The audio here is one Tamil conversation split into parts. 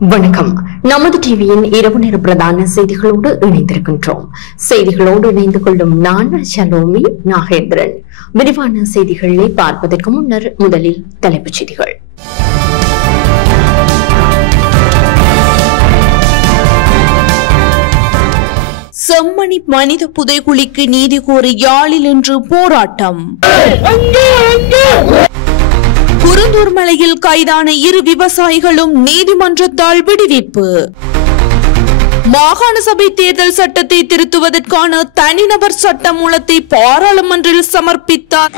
வணக்கம். நமது டிவியின் இரவு நேர பிரதான செய்திகளோடு இணைந்திருக்கின்றோம். செய்திகளோடு இணைந்து கொள்ளும் நான் ஷலோமி நாகேந்திரன். விரிவான செய்திகளை பார்ப்பதற்கு முன்னர் முதலில் தலைப்புச் செய்திகள். செம்மணி மனித புதைகுழிக்கு நீதி கோரி யாழில் இன்று போராட்டம். குருந்தூர் மலையில் கைதான 2 விவசாயிகளும் நீதிமன்றத்தால் விடுவிப்பு. மாகாண சபை தேர்தல் சட்டத்தை திருத்துவதற்கான தனிநபர் சட்டமூலத்தை பாராளுமன்றில் சமர்ப்பித்தார்.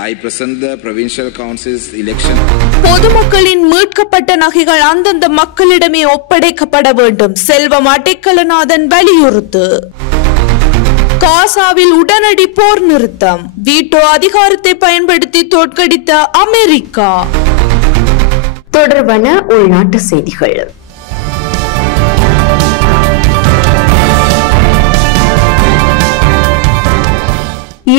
பொதுமக்களின் மீட்கப்பட்ட நகைகள் அந்தந்த மக்களிடமே ஒப்படைக்கப்பட வேண்டும். செல்வம் அடைக்கலநாதன் வலியுறுத்து. காசாவில் உடனடி போர் நிறுத்தம். வீட்டோ அதிகாரத்தை பயன்படுத்தி தோற்கடித்த அமெரிக்கா. தொடர்பான உள்நாட்டு செய்திகள்.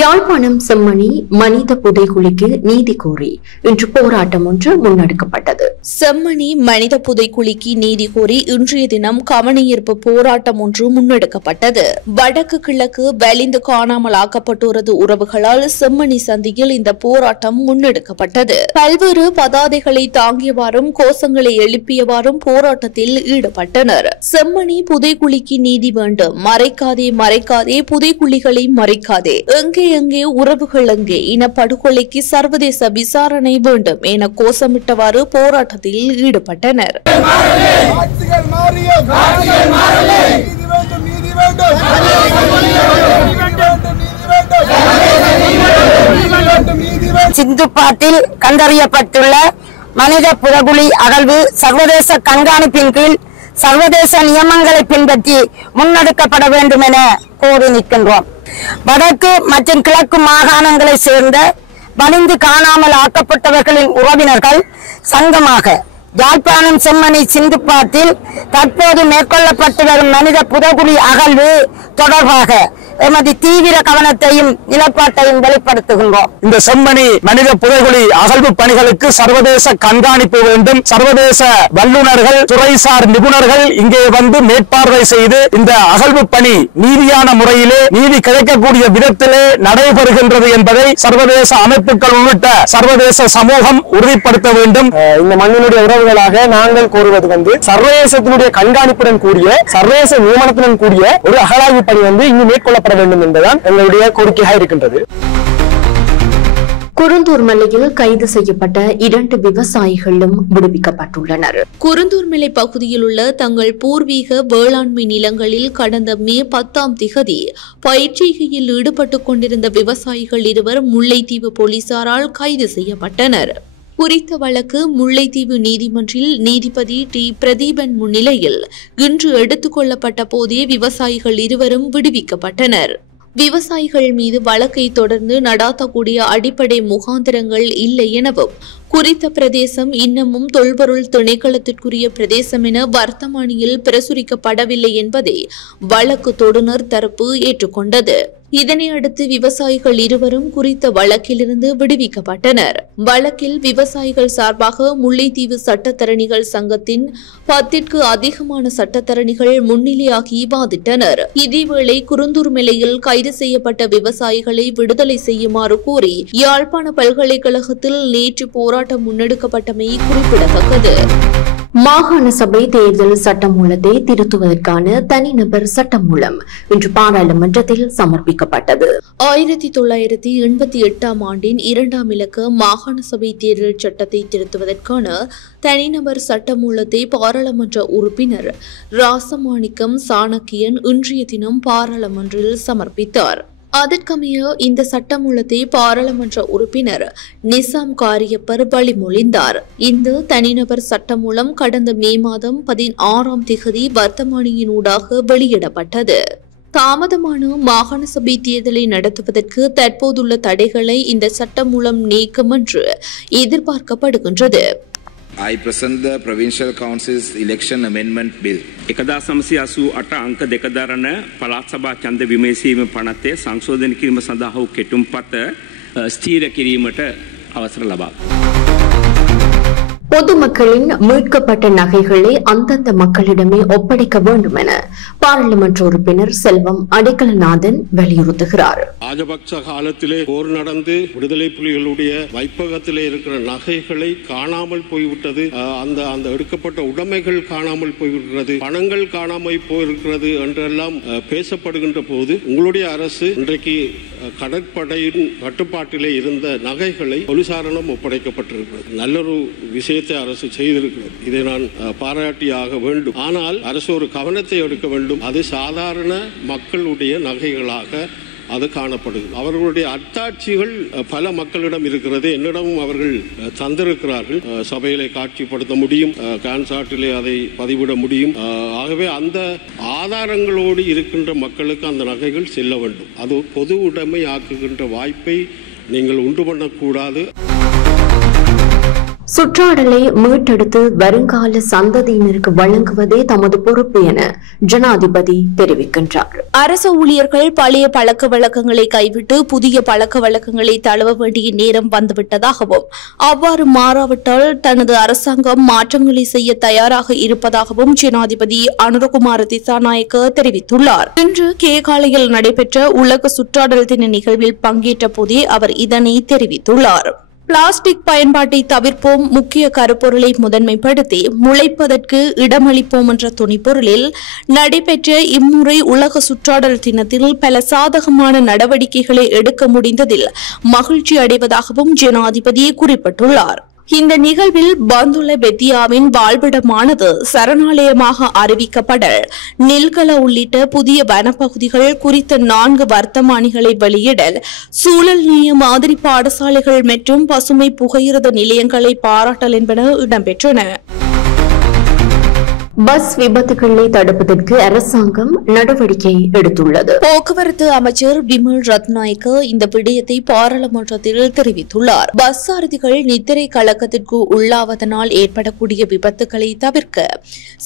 யாழ்ப்பாணம் செம்மணி மனித புதைகுழிக்கு நீதி கோரி இன்று போராட்டம் ஒன்று முன்னெடுக்கப்பட்டது. செம்மணி மனித புதைகுழிக்கு நீதி கோரி இன்றைய தினம் கவனஈர்ப்பு போராட்டம் ஒன்று முன்னெடுக்கப்பட்டது. வடக்கு கிழக்கு வலிந்து காணாமல் ஆக்கப்பட்டோரது உறவுகளால் செம்மணி சந்தியில் இந்த போராட்டம் முன்னெடுக்கப்பட்டது. பல்வேறு பதாதைகளை தாங்கியவாறும் கோஷங்களை எழுப்பியவாறும் போராட்டத்தில் ஈடுபட்டனர். செம்மணி புதைகுழிக்கு நீதி வேண்டும், மறைக்காதே மறைக்காதே புதைகுழிகளை மறைக்காதே, எங்கே உறவுகள் எங்கே, இனப்படுகொலைக்கு சர்வதேச விசாரணை வேண்டும் என கோஷமிட்டவாறு போராட்டத்தில் ஈடுபட்டனர். சிந்துப்பாத்தில் கண்டறியப்பட்டுள்ள மனித புதைகுழி அகழ்வு சர்வதேச கண்காணிப்பின் கீழ் சர்வதேச நியமங்களை பின்பற்றி முன்னெடுக்கப்பட வேண்டும் என கோரி நிற்கின்றோம். வடக்கு மற்றும் கிழக்கு மாகாணங்களை சேர்ந்த வலிந்து காணாமல் ஆக்கப்பட்டவர்களின் உறவினர்கள் சங்கமாக யாழ்ப்பாணம் செம்மணி சிந்துப்பாத்தில் தற்போது மேற்கொள்ளப்பட்டு வரும் மனித புதைகுழி அகழ்வு தொடர்பாக எமது தீவிர கவனத்தையும் நிலப்பாட்டையும் வெளிப்படுத்துகின்றோம். இந்த செம்மணி மனித புதைகுழி அகழ்வு பணிகளுக்கு சர்வதேச கண்காணிப்பு வேண்டும். சர்வதேச வல்லுநர்கள், துறைசார் நிபுணர்கள் இங்கே வந்து மேற்பார்வை செய்து இந்த அகழ்வு பணி நீதியான முறையிலே நீதி கிடைக்கக்கூடிய விதத்திலே நடைபெறுகின்றது என்பதை சர்வதேச அமைப்புகள் உள்ளிட்ட சர்வதேச சமூகம் உறுதிப்படுத்த வேண்டும். இந்த மண்ணினுடைய உறவுகளாக நாங்கள் கோருவது சர்வதேசத்தினுடைய கண்காணிப்புடன் கூடிய சர்வதேச நியமனத்துடன் கூடிய ஒரு அகழாய்வு பணி இங்கு மேற்கொள்ளப்பட வேண்டும் என்பதுதான் எங்களுடைய கோரிக்கையாக இருக்கின்றது. குருந்தூர் மலையில் கைது செய்யப்பட்ட 2 விவசாயிகளும் விடுவிக்கப்பட்டுள்ளனர். குருந்தூர் மலை பகுதியில் உள்ள தங்கள் பூர்வீக வேளாண்மை நிலங்களில் கடந்த மே 10ஆம் திகதி பயிற்சிகையில் ஈடுபட்டுக் கொண்டிருந்த விவசாயிகள் 2 முல்லைத்தீவு போலீசாரால் கைது செய்யப்பட்டனர். குறித்த வழக்கு முல்லைத்தீவு நீதிமன்றில் நீதிபதி டி பிரதீபன் முன்னிலையில் இன்று எடுத்துக் கொள்ளப்பட்ட போதே விவசாயிகள் 2 விடுவிக்கப்பட்டனர். விவசாயிகள் மீது வழக்கை தொடர்ந்து நடாத்தக்கூடிய அடிப்படை முகாந்திரங்கள் இல்லை எனவும் குறித்த பிரதேசம் இன்னமும் தொல்பொருள் திணைக்களத்திற்குரிய பிரதேசம் என வர்த்தமானியில் பிரசுரிக்கப்படவில்லை என்பதை வழக்கு தொடுநர் தரப்பு ஏற்றுக்கொண்டது. இதனை அடுத்து விவசாயிகள் 2 குறித்த வழக்கிலிருந்து விடுவிக்கப்பட்டனர். வழக்கில் விவசாயிகள் சார்பாக முல்லைத்தீவு சட்டத்தரணிகள் சங்கத்தின் 10ற்கு அதிகமான சட்டத்தரணிகள் முன்னிலையாகி வாதிட்டனர். இதேவேளை குருந்தூர் மலையில் கைது செய்யப்பட்ட விவசாயிகளை விடுதலை செய்யுமாறு கோரி யாழ்ப்பாண பல்கலைக்கழகத்தில் நேற்று போராட்டம் முன்னெடுக்கப்பட்டமை குறிப்பிடத்தக்கது. மாகாண சபை தேர்தல் சட்டமூலத்தை திருத்துவதற்கான தனிநபர் சட்டமூலம் இன்று பாராளுமன்றத்தில் சமர்ப்பிக்கப்பட்டது. 1988ஆம் ஆண்டின் 2ஆம் இலக்க மாகாண சபை தேர்தல் சட்டத்தை திருத்துவதற்கான தனிநபர் சட்டமூலத்தை பாராளுமன்ற உறுப்பினர் ராசமாணிக்கம் சாணக்கியன் இன்றைய தினம் பாராளுமன்றில் சமர்ப்பித்தார். அதற்கமைய இந்த சட்டமூலத்தை பாராளுமன்ற உறுப்பினர் நிசாம் காரியப்பர் வழிமொழிந்தார். இந்த தனிநபர் சட்டமூலம் கடந்த மே மாதம் 16ஆம் திகதி வர்த்தமானியினூடாக வெளியிடப்பட்டது. தாமதமான மாகாண சபை தேர்தலை நடத்துவதற்கு தற்போதுள்ள தடைகளை இந்த சட்டமூலம் நீக்கும் என்று எதிர்பார்க்கப்படுகின்றது. I present the Provincial Council's Election Amendment Bill. 1988 අංක 2 දරන පළාත් සභා ඡන්ද විමසීම පනතේ සංශෝධන කිරීම සඳහා වූ කෙටුම්පත ස්ථීර කිරීමට අවසර ලබා. பொதுமக்களின் மீட்கப்பட்ட நகைகளை அந்தந்த மக்களிடமே ஒப்படைக்க வேண்டும் என பாராளுமன்ற உறுப்பினர் செல்வம் அடைக்கலநாதன் வலியுறுத்துகிறார். ராஜபக்ச காலத்திலே போர் நடந்து விடுதலை புலிகளுடைய வைப்பகத்திலே இருக்கிற நகைகளை காணாமல் போய்விட்டது, அந்த எடுக்கப்பட்ட உடைமைகள் காணாமல் போய்விடுகிறது, பணங்கள் காணாமல் போயிருக்கிறது என்றெல்லாம் பேசப்படுகின்ற போது உங்களுடைய அரசு இன்றைக்கு கடற்படையின் கட்டுப்பாட்டிலே இருந்த நகைகளை போலீசாரிடம் ஒப்படைக்கப்பட்டிருக்கிறது. நல்லொரு விஷயத்தை அரசு செய்திருக்கிறது. இதை நான் பாராட்டியாக வேண்டும். ஆனால் அரசு ஒரு கவனத்தை எடுக்க வேண்டும். அது சாதாரண மக்களுடைய நகைகளாக அது காணப்படுது. அவர்களுடைய அத்தாட்சிகள் பல மக்களிடம் இருக்கிறது. என்னிடமும் அவர்கள் தந்திருக்கிறார்கள். சபையிலே காட்சிப்படுத்த முடியும், கான்சாட்டிலே அதை பதிவிட முடியும். ஆகவே அந்த ஆதாரங்களோடு இருக்கின்ற மக்களுக்கு அந்த நகைகள் செல்ல வேண்டும். அது பொது உடைமை ஆக்குகின்ற வாய்ப்பை நீங்கள் உண்டு பண்ணக்கூடாது. சுற்றாடலை மீட்டெடுத்து வருங்கால சந்ததியினருக்கு வழங்குவதே தமது பொறுப்பு என ஜனாதிபதி தெரிவிக்கின்றார். அரசு ஊழியர்கள் பழைய பழக்க வழக்கங்களை கைவிட்டு புதிய பழக்க வழக்கங்களை தழுவ வேண்டிய நேரம் வந்துவிட்டதாகவும், அவ்வாறு மாறாவிட்டால் தனது அரசாங்கம் மாற்றங்களை செய்ய தயாராக இருப்பதாகவும் ஜனாதிபதி அனுரகுமார திசாநாயக்க தெரிவித்துள்ளார். இன்று கேகாலையில் நடைபெற்ற உலக சுற்றாடல் தின நிகழ்வில் பங்கேற்ற போதே அவர் இதனை தெரிவித்துள்ளார். பிளாஸ்டிக் பயன்பாட்டை தவிர்ப்போம், முக்கிய கருப்பொருளை முதன்மைப்படுத்தி முளைப்பதற்கு இடமளிப்போம் என்ற துணிப்பொருளில் நடைபெற்ற இம்முறை உலக சுற்றாடல் தினத்தில் பல சாதகமான நடவடிக்கைகளை எடுக்க முடிந்ததில் மகிழ்ச்சி அடைவதாகவும் ஜனாதிபதி குறிப்பிட்டுள்ளார். இந்த நிகழ்வில் பந்துல பெத்தியாவின் வாழ்விடமானது சரணாலயமாக அறிவிக்கப்பட நெல்கள உள்ளிட்ட புதிய வனப்பகுதிகள் குறித்த 4 வர்த்தமானிகளை வெளியிடல், சூழல் நீய மாதிரி பாடசாலைகள் மற்றும் பசுமை புகையிரத நிலையங்களை பாராட்டல் என்பன இடம்பெற்றன. பஸ் விபத்துகளை தடுப்பதற்கு அரசாங்கம் நடவடிக்கை எடுத்துள்ளது. போக்குவரத்து அமைச்சர் பிமல் ரத்நாயக்க இந்த விடயத்தை பாராளுமன்றத்தில் தெரிவித்துள்ளார். பஸ் சாரதிகள் நித்திரை கலக்கத்திற்கு உள்ளாவதனால் ஏற்படக்கூடிய விபத்துகளை தவிர்க்க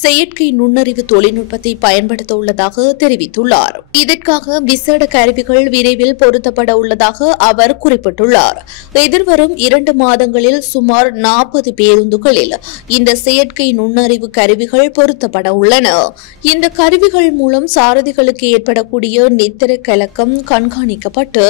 செயற்கை நுண்ணறிவு தொழில்நுட்பத்தை பயன்படுத்த உள்ளதாக தெரிவித்துள்ளார். இதற்காக விசேட கருவிகள் விரைவில் பொருத்தப்பட உள்ளதாக அவர் குறிப்பிட்டுள்ளார். எதிர்வரும் 2 மாதங்களில் சுமார் 40 பேருந்துகளில் இந்த செயற்கை நுண்ணறிவு கருவிகள் பொருத்தப்பட உள்ளன. இந்த கருவிகள் மூலம் சாரதிகளுக்கு ஏற்படக்கூடிய நித்திரை கலக்கம் கண்காணிக்கப்பட்டு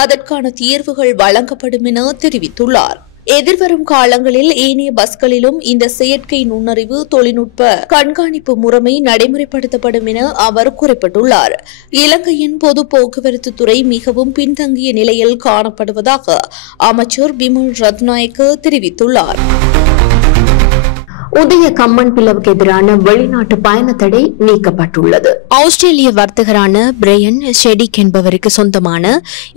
அதற்கான தீர்வுகள் வழங்கப்படும் என தெரிவித்துள்ளார். எதிர்வரும் காலங்களில் ஏனைய பஸ்களிலும் இந்த செயற்கை நுண்ணறிவு தொழில்நுட்ப கண்காணிப்பு முறைமை நடைமுறைப்படுத்தப்படும் என அவர் குறிப்பிட்டுள்ளார். இலங்கையின் பொது போக்குவரத்து துறை மிகவும் பின்தங்கிய நிலையில் காணப்படுவதாக அமைச்சர் பிமல் ரத்நாயக்க தெரிவித்துள்ளார். உதய கம்மன் பிளவுக்கு எதிரான வெளிநாட்டு பயண தடை நீக்கப்பட்டுள்ளது. ஆஸ்திரேலிய வர்த்தகரான பிரையன் ஷெடிக் என்பவருக்கு சொந்தமான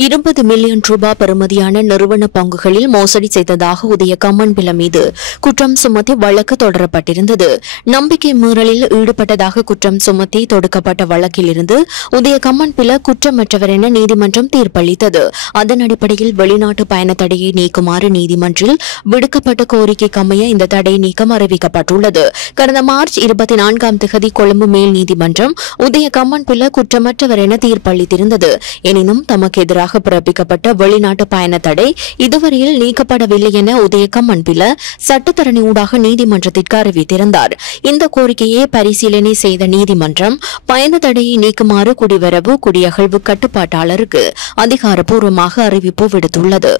20 மில்லியன் ரூபாய் பெறுமதியான நிறுவன பங்குகளில் மோசடி செய்ததாக உதய கம்மன் பிள மீது குற்றம் சுமத்தி வழக்கு தொடரப்பட்டிருந்தது. நம்பிக்கை மீறலில் ஈடுபட்டதாக குற்றம் சுமத்தி தொடுக்கப்பட்ட வழக்கில் இருந்து உதய கம்மன் பிள குற்றமற்றவர் என நீதிமன்றம் தீர்ப்பளித்தது. அதன் அடிப்படையில் வெளிநாட்டு பயண தடையை நீக்குமாறு நீதிமன்றில் விடுக்கப்பட்ட கோரிக்கைக்கு அமைய இந்த தடை நீக்கம் அறிவிக்கப்பட்டது. கடந்த மார்ச் 24ஆம் தேதி கொழும்பு மேல் நீதிமன்றம் உதய கம்மன் பிள்ள குற்றமற்றவர் என தீர்ப்பளித்திருந்தது. எனினும் தமக்கு எதிராக பிறப்பிக்கப்பட்ட வெளிநாட்டு பயண தடை இதுவரையில் நீக்கப்படவில்லை என உதய கம்மன் பிள்ள சட்டத்தரணி ஊடாக நீதிமன்றத்திற்கு அறிவித்திருந்தார். இந்த கோரிக்கையை பரிசீலனை செய்த நீதிமன்றம் பயண தடையை நீக்குமாறு குடிவரவு குடியகழ்வு கட்டுப்பாட்டாளருக்கு அதிகாரப்பூர்வமாக அறிவிப்பு விடுத்துள்ளது.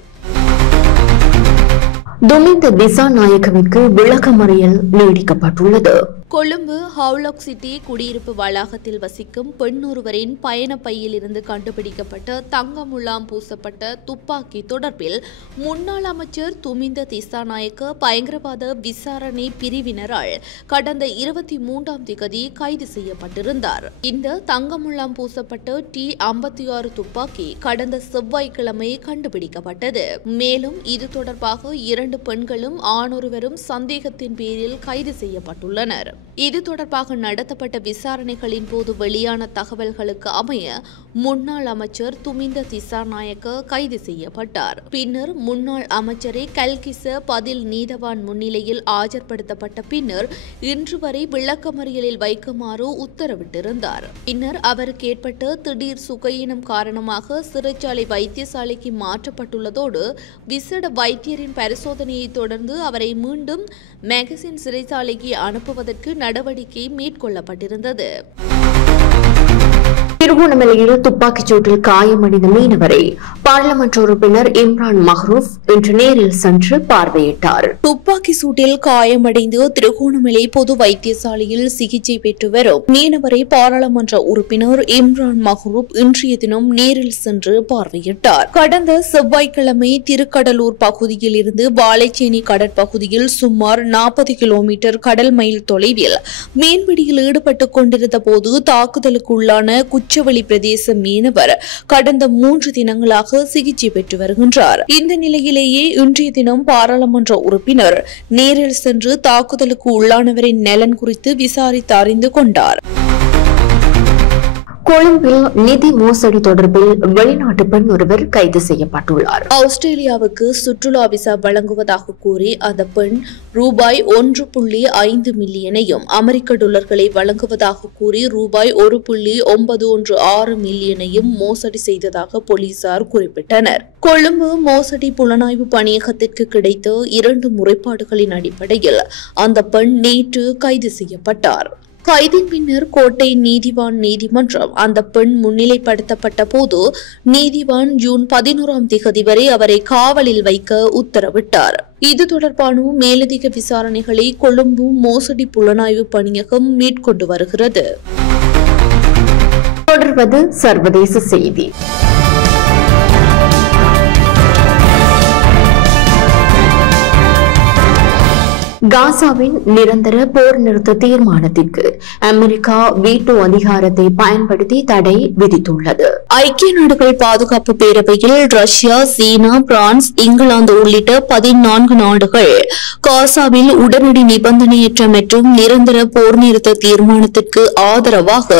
துமிந்த திசாநாயக்கவிற்கு விளக்கமறியல் நீடிக்கப்பட்டுள்ளது. கொழும்பு ஹவுலாக் சிட்டி குடியிருப்பு வளாகத்தில் வசிக்கும் பெண் ஒருவரின் பயண பையில் இருந்து கண்டுபிடிக்கப்பட்ட தங்க முலாம் பூசப்பட்ட துப்பாக்கி தொடர்பில் முன்னாள் அமைச்சர் துமிந்த திசாநாயக்க பயங்கரவாத விசாரணை பிரிவினரால் கடந்த 23ஆம் தேதி கைது செய்யப்பட்டிருந்தார். இந்த தங்க முலாம் பூசப்பட்ட T56 துப்பாக்கி கடந்த செவ்வாய்க்கிழமை கண்டுபிடிக்கப்பட்டது. மேலும் இது தொடர்பாக 2 பெண்களும் ஆணொருவரும் சந்தேகத்தின் பேரில் கைது செய்யப்பட்டுள்ளனர். இது தொடர்பாக நடத்தப்பட்ட விசாரணைகளின் போது வெளியான தகவல்களுக்கு அமைய முன்னாள் அமைச்சர் துமிந்த திசாநாயக்க கைது செய்யப்பட்டார். பின்னர் முன்னாள் அமைச்சரை கல்கிச பதில் நீதவான் முன்னிலையில் ஆஜர்படுத்தப்பட்ட பின்னர் இன்று வரை விளக்கமறியலில் வைக்குமாறு உத்தரவிட்டிருந்தார். பின்னர் அவருக்கு ஏற்பட்ட திடீர் சுகையினம் காரணமாக சிறைச்சாலை வைத்தியசாலைக்கு மாற்றப்பட்டுள்ளதோடு விசேட வைத்தியரின் பரிசோதனையை தொடர்ந்து அவரை மீண்டும் மேகசின் சிறைச்சாலைக்கு அனுப்புவதற்கு நடவடிக்கை மேற்கொள்ளப்பட்டிருந்தது. திருகோணமலையில் துப்பாக்கிச் சூட்டில் காயமடைந்த மீனவரை பாராளுமன்ற உறுப்பினர் இம்ரான் மஹ்ரூப் இன்று நேரில் சென்று பார்வையிட்டார். துப்பாக்கி சூட்டில் காயமடைந்து திருகோணமலை பொது வைத்தியசாலையில் சிகிச்சை பெற்று வரும் மீனவரை பாராளுமன்ற உறுப்பினர் இம்ரான் மஹ்ரூப் இன்றைய தினம் நேரில் சென்று பார்வையிட்டார். கடந்த செவ்வாய்க்கிழமை திருக்கடலூர் பகுதியில் இருந்து வாழைச்சேனி கடற்பகுதியில் சுமார் 40 கிலோமீட்டர் கடல் மைல் தொலைவில் மீன்பிடியில் ஈடுபட்டுக் கொண்டிருந்த போது தாக்குதலுக்குள்ளான குச்சவெளி பிரதேச மீனவர் கடந்த 3 தினங்களாக சிகிச்சை பெற்று வருகின்றார். இந்த நிலையிலேயே இன்றைய தினம் பாராளுமன்ற உறுப்பினர் நேரில் சென்று தாக்குதலுக்கு உள்ளானவரின் நலன் குறித்து விசாரித்து அறிந்து கொண்டார். கொழும்பில் நிதி மோசடி தொடர்பில் வெளிநாட்டு பெண் ஒருவர் கைது செய்யப்பட்டுள்ளார். ஆஸ்திரேலியாவுக்கு சுற்றுலா விசா வழங்குவதாக கூறி அந்த பெண் ரூபாய் 1.5 மில்லியனையும் அமெரிக்க டாலர்களை வழங்குவதாக கூறி ரூபாய் 1.916 மில்லியனையும் மோசடி செய்ததாக போலீசார் குறிப்பிட்டனர். கொழும்பு மோசடி புலனாய்வு பணியகத்திற்கு கிடைத்த 2 முறைப்பாடுகளின் அடிப்படையில் அந்த பெண் நேற்று கைது செய்யப்பட்டார். கைதின் பின்னர் கோட்டை நீதிவான் நீதிமன்றம் அந்த பெண் முன்னிலைப்படுத்தப்பட்ட போது நீதிவான் ஜூன் 11 வரை அவரை காவலில் வைக்க உத்தரவிட்டார். இது தொடர்பான மேலதிக விசாரணைகளை கொழும்பு மோசடி புலனாய்வு பணியகம் மேற்கொண்டு வருகிறது. தொடர்வது சர்வதேச செய்தி. காசாவின் நிரந்தர போர் நிறுத்த தீர்மானத்திற்கு அமெரிக்கா வீட்டோ அதிகாரத்தை பயன்படுத்தி தடை விதித்துள்ளது. ஐக்கிய நாடுகள் பாதுகாப்பு பேரவையில் ரஷ்யா, சீனா, பிரான்ஸ், இங்கிலாந்து உள்ளிட்ட 14 நாடுகள் காசாவில் உடனடி நிபந்தனையற்ற மற்றும் நிரந்தர போர் நிறுத்த தீர்மானத்திற்கு ஆதரவாக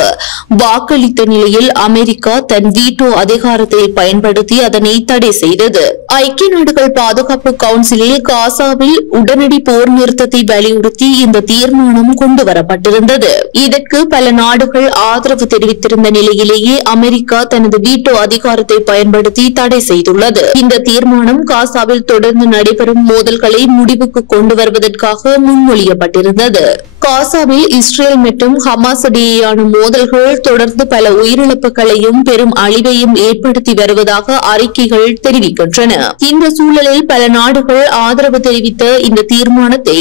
வாக்களித்த நிலையில் அமெரிக்கா தன் வீட்டோ அதிகாரத்தை பயன்படுத்தி அதனை தடை செய்தது. ஐக்கிய நாடுகள் பாதுகாப்பு கவுன்சிலில் காசாவில் உடனடி போர் நிறுத்தத்தை வலியுறுத்தி இந்த தீர்மானம் கொண்டுவரப்பட்டிருந்தது. இதற்கு பல நாடுகள் ஆதரவு தெரிவித்திருந்த நிலையிலேயே அமெரிக்கா தனது வீட்டோ அதிகாரத்தை பயன்படுத்தி தடை செய்துள்ளது. இந்த தீர்மானம் காசாவில் தொடர்ந்து நடைபெறும் மோதல்களை முடிவுக்கு கொண்டு வருவதற்காக முன்மொழியப்பட்டிருந்தது. காசாவில் இஸ்ரேல் மற்றும் ஹமாஸ் இடையேயான மோதல்கள் தொடர்ந்து பல உயிரிழப்புகளையும் பெரும் அழிவையும் ஏற்படுத்தி வருவதாக அறிக்கைகள் தெரிவிக்கின்றன. இந்த சூழலில் பல நாடுகள் ஆதரவு தெரிவித்த இந்த தீர்மானத்தை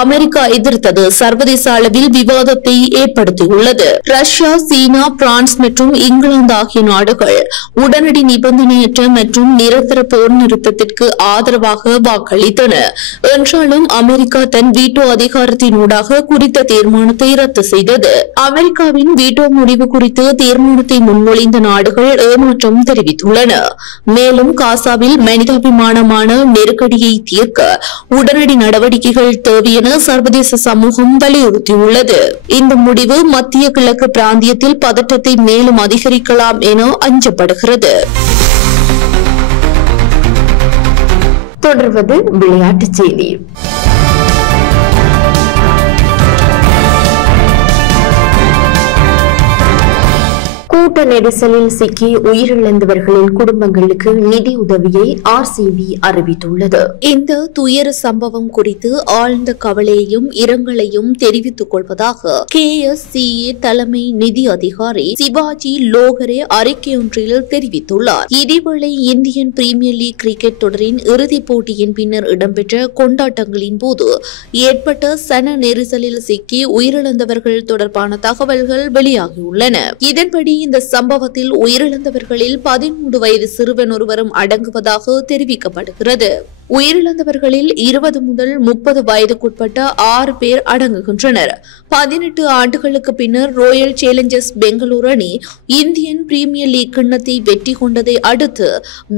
அமெரிக்கா எதிர்த்தது சர்வதேச அளவில் விவாதத்தை ஏற்படுத்தியுள்ளது. ரஷ்யா, சீனா, பிரான்ஸ் மற்றும் இங்கிலாந்து ஆகிய நாடுகள் உடனடி நிபந்தனையற்ற மற்றும் நிரந்தர போர் நிறுத்தத்திற்கு ஆதரவாக வாக்களித்தன. என்றாலும் அமெரிக்கா தன் வீட்டோ அதிகாரத்தினூடாக குறித்த தீர்மானத்தை ரத்து செய்தது. அமெரிக்காவின் வீட்டோ முடிவு குறித்து தீர்மானத்தை முன்மொழிந்த நாடுகள் ஏமாற்றம் தெரிவித்துள்ளன. மேலும் காசாவில் மனிதாபிமானமான நெருக்கடியை தீர்க்க உடனடி நடவடிக்கைகள் தேவை என சர்வதேச சமூகம் வலியுறுத்தியுள்ளது. இந்த முடிவு மத்திய கிழக்கு பிராந்தியத்தில் பதற்றத்தை மேலும் அதிகரிக்கலாம் என அஞ்சப்படுகிறது. தொடர்வது விளையாட்டுச் செய்தி. கூட்ட நெரிசலில் சிக்கி உயிரிழந்தவர்களின் குடும்பங்களுக்கு நிதி உதவியை RCB அறிவித்துள்ளது. இந்த துயர சம்பவம் குறித்து ஆழ்ந்த கவலையையும் இரங்கலையும் தெரிவித்துக் கொள்வதாக KSCA தலைமை நிதி அதிகாரி சிவாஜி லோகரே அறிக்கையொன்றில் தெரிவித்துள்ளார். இதேவேளை இந்தியன் பிரீமியர் லீக் கிரிக்கெட் தொடரின் இறுதிப் போட்டியின் பின்னர் இடம்பெற்ற கொண்டாட்டங்களின் போது ஏற்பட்ட சன நெரிசலில் சிக்கி உயிரிழந்தவர்கள் தொடர்பான தகவல்கள் வெளியாகியுள்ளன. இதன்படி இந்த சம்பவத்தில் உயிரிழந்தவர்களில் 13 வயது சிறுவன் ஒருவரும் அடங்குவதாக தெரிவிக்கப்படுகிறது. உயிரிழந்தவர்களில் 20 முதல் 30 வயதுக்குட்பட்ட 6 பேர் அடங்குகின்றனர். 18 ஆண்டுகளுக்கு பின்னர் ராயல் சேலஞ்சர்ஸ் பெங்களூரு அணி இந்தியன் பிரீமியர் லீக் கிண்ணத்தை வெற்றி கொண்டதை அடுத்து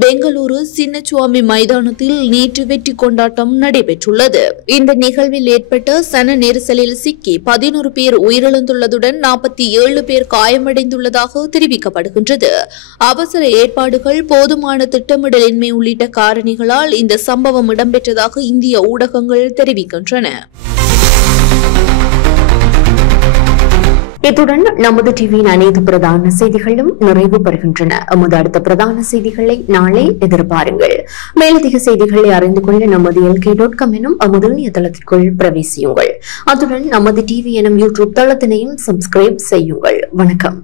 பெங்களூரு சின்னசுவாமி மைதானத்தில் நேற்று வெற்றி கொண்டாட்டம் நடைபெற்றுள்ளது. இந்த நிகழ்வில் ஏற்பட்ட சன நெரிசலில் சிக்கி 11 பேர் உயிரிழந்துள்ளதுடன் 47 பேர் காயமடைந்துள்ளதாக தெரிவிக்கப்படுகின்றது. அவசர ஏற்பாடுகள், போதுமான திட்டமிடலின்மை உள்ளிட்ட காரணிகளால் இந்த சம்பவம் இடம்பெற்றதாக இந்திய ஊடகங்கள் தெரிவிக்கின்றன. இத்துடன் நமது டிவியின் அனைத்து பிரதான செய்திகளும் நிறைவு பெறுகின்றன. நமது அடுத்த பிரதான செய்திகளை நாளை எதிர்பாருங்கள். மேலதிக செய்திகளை அறிந்து கொள்ள நமது LK.com எனும் நமது இணையதளத்திற்குள் பிரவேசியுங்கள். அத்துடன் நமது டிவி எனும் யூடியூப் தளத்தினையும் சப்ஸ்கிரைப் செய்யுங்கள். வணக்கம்.